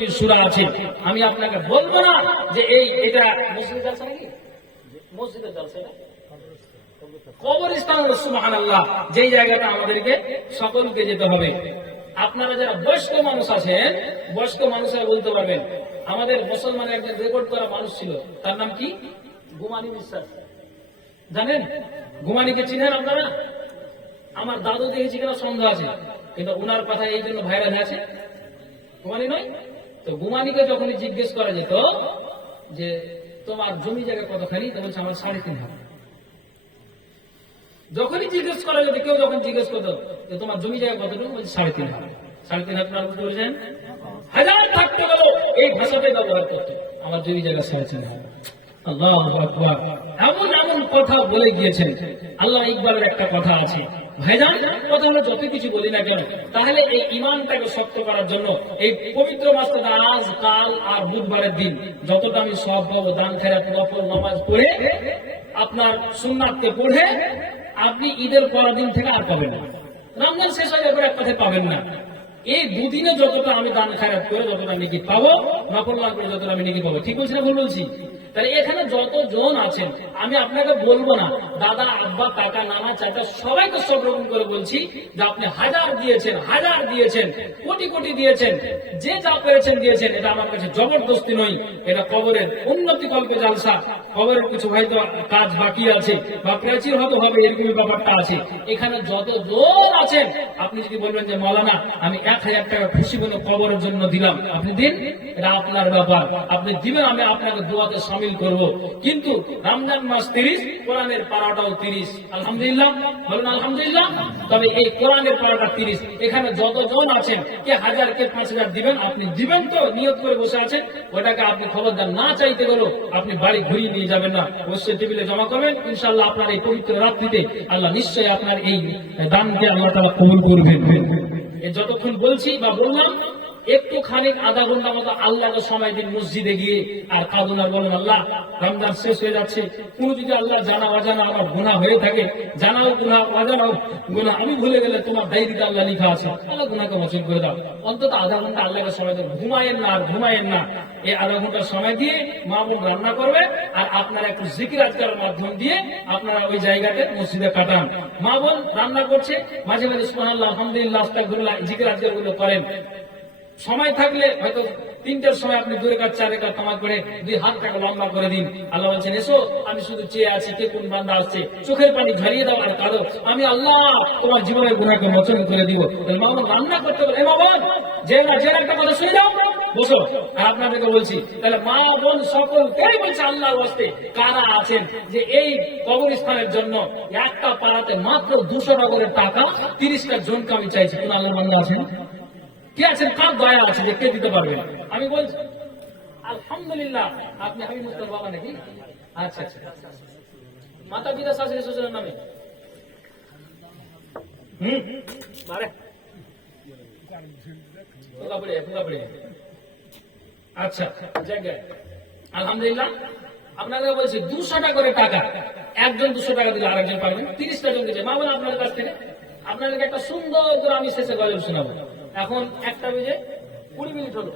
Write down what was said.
সুরা আছে। আমি আপনাকে বলব না যে এই, এটা মসজিদ জালসা নাকি? আল্লাহ যেই জায়গাটা আমাদেরকে সকলকে যেতে হবে। আপনারা যারা বয়স্ক মানুষ আছেন, বয়স্ক বলতে পারবেন, আমাদের মুসলমানের একজন রেকর্ড করা মানুষ ছিল। তার নাম কি? গুমানি বিশ্বাস। জানেন? গুমানিকে চিনেন আপনারা? আমার দাদু দেখেছি কিনা সন্দেহ আছে। কিন্তু ওনার কথা এই জন্য ভাইরাল আছে। গুমানি নয়? তো গুমানিকে যখনই জিজ্ঞেস করা যেত যে, তোমার জমি জায়গা কতখানি? তো বলছে আমার সাড়ে তিন হাত। যখনই জিজ্ঞেস করা যেত কেউ যখন জিজ্ঞেস করতো যে, তোমার জমি জায়গা কতটুকু? বলছে, সাড়ে তিন হাত। সাড়ে তিন হাত আপনারা বুঝতে পেরেছেন? হাজার থাকতে গেল, এই ভাষাটাই ব্যবহার করতো, আমার জমি জায়গা সাড়ে তিন হাত। আল্লাহ এমন এমন কথা বলে গিয়েছেন। আল্লাহ ইকবালের একটা কথা আছে ভাইজান কথা হলো যত কিছু বলি না কেন, তাহলে এই ইমানটাকে শক্ত করার জন্য এই পবিত্র মাসটা আজ, কাল আর বুধবারের দিন যতটা আমি সব পাবো দান খেরা নফল, নামাজ পড়ে, আপনার সুন্নাতকে পড়ে, আপনি ঈদের পরের দিন থেকে আর পাবেন না। রমজান শেষ হয়ে যাবে এক কথায় পাবেন না। এই দুদিনে যতটা আমি দান খারাপ করে, যতটা নাকি পাবো নকল না করে যতটা আমি নাকি পাবো ঠিক বলছি না, ভুল বলছি? তাহলে এখানে যত জন আছেন, আমি আপনাকে বলব না। দাদা, আব্বা, কাকা, নানা, চাচা, সবাইকে সব রকম করে বলছি যে আপনি হাজার দিয়েছেন হাজার দিয়েছেন, কোটি কোটি দিয়েছেন, যে যা পেরেছেন দিয়েছেন, এটা আমার কাছে জবরদস্তি নয়, এটা কবরের উন্নতি কল্পে জালসা। কবরের কিছু হয়তো কাজ বাকি আছে, বা প্রাচীর হয়তো হবে, এরকমই ব্যাপারটা আছে। এখানে যত জন আছেন, আপনি যদি বলবেন যে, মৌলানা, আমি এক হাজার টাকা খুশি মনে কবরের জন্য দিলাম, আপনি দিন? এটা আপনার ব্যাপার। আপনি দিবেন, আমি আপনাকে দোয়াতে সামিল করব। কিন্তু রমজান মাস তিরিশ, কোরআনের পাড়াটাও তিরিশ। আলহামদুলিল্লাহ, বলুন আলহামদুলিল্লাহ। তবে এই কোরআনের পাড়াটা তিরিশ। এখানে যতজন আছেন, কে হাজার, কে পাঁচ হাজার দিবেন, আপনি দিবেন তো, নিয়ত করে বসে আছেন। ওটাকে আপনি খবরদার না চাইতে গেলেও আপনি বাড়ি ঘুরিয়ে নিয়ে যাবেন না। অবশ্যই টেবিলে জমা করবেন। ইনশাল্লাহ আপনার এই পবিত্র রাত্রিতে আল্লাহ নিশ্চয়ই আপনার এই দানকে আল্লাহ তারা কবুল করবেন। যতক্ষণ বলছি বা বললাম একটু খানিক আধা ঘণ্টা মতো আল্লাহকে সময় দিন মসজিদে গিয়ে আর কাঁদুন আর বলুন, আল্লাহ, রমজান শেষ হয়ে যাচ্ছে। কোন যদি আল্লাহ জানা অজানা আমার গুণা হয়ে থাকে, জানাও গুণা অজানাও গুণা আমি ভুলে গেলে তোমার ডায়েরিতে আল্লাহ লিখা আছে। আল্লাহ গুণাকে মোচন করে দাও। অন্তত আধা ঘণ্টা আল্লাহকে সময় দেন ঘুমায়েন না আর ঘুমায়েন না। এই আধা ঘণ্টা সময় দিয়ে মা বোন রান্না করবে আর আপনারা একটু জিকির আজকারের মাধ্যম দিয়ে আপনারা ওই জায়গাতে মসজিদে কাটান। মা বোন রান্না করছে। মাঝে মাঝে সুবহানাল্লাহ, আলহামদুলিল্লাহ জিকির আজকার করেন। সময় থাকলে হয়তো তিনটার সময় আপনি দূরে কাজ চারে কাজ কামাজ করে দুই হাত টাকা লম্বা করে দিন। আল্লাহ বলছেন, এসো, আমি শুধু চেয়ে আছি, কে কোন বান্দা আসছে? চোখের পানি ঝরিয়ে দাও আর কাঁদো। আমি আল্লাহ তোমার জীবনের গুণাকে মোচন করে দিব। তাহলে মা বোন রান্না করতে বলে মা বোন যে না যে একটা কথা শুনে যাও। বসো, আর আপনাদেরকে বলছি, তাহলে মা বোন সকল কেই বলছে আল্লাহর ওয়াস্তে, কারা আছেন? যে এই কবরস্থানের জন্য একটা পাড়াতে মাত্র দুশো নগরের টাকা, তিরিশটা জনকে আমি চাইছি। কোন আল্লাহ বান্দা আছেন? কে আছেন? কার দয়া আছে যে কে দিতে পারবেন আমি বলছি, আলহামদুলিল্লাহ, আপনি হাবিব মুস্তাফা বাবা নাকি? আচ্ছা আচ্ছা। মাতা পিতা শাশুড়ি শ্বশুরের নামে? আচ্ছা আপনাদের করে টাকা। একজন দুশো টাকা দিলে আরেকজন কাছ থেকে। আপনাদেরকে একটা সুন্দর করে আমি শেষে গজল শোনাবো। এখন একটা বেজে কুড়ি মিনিট হলো।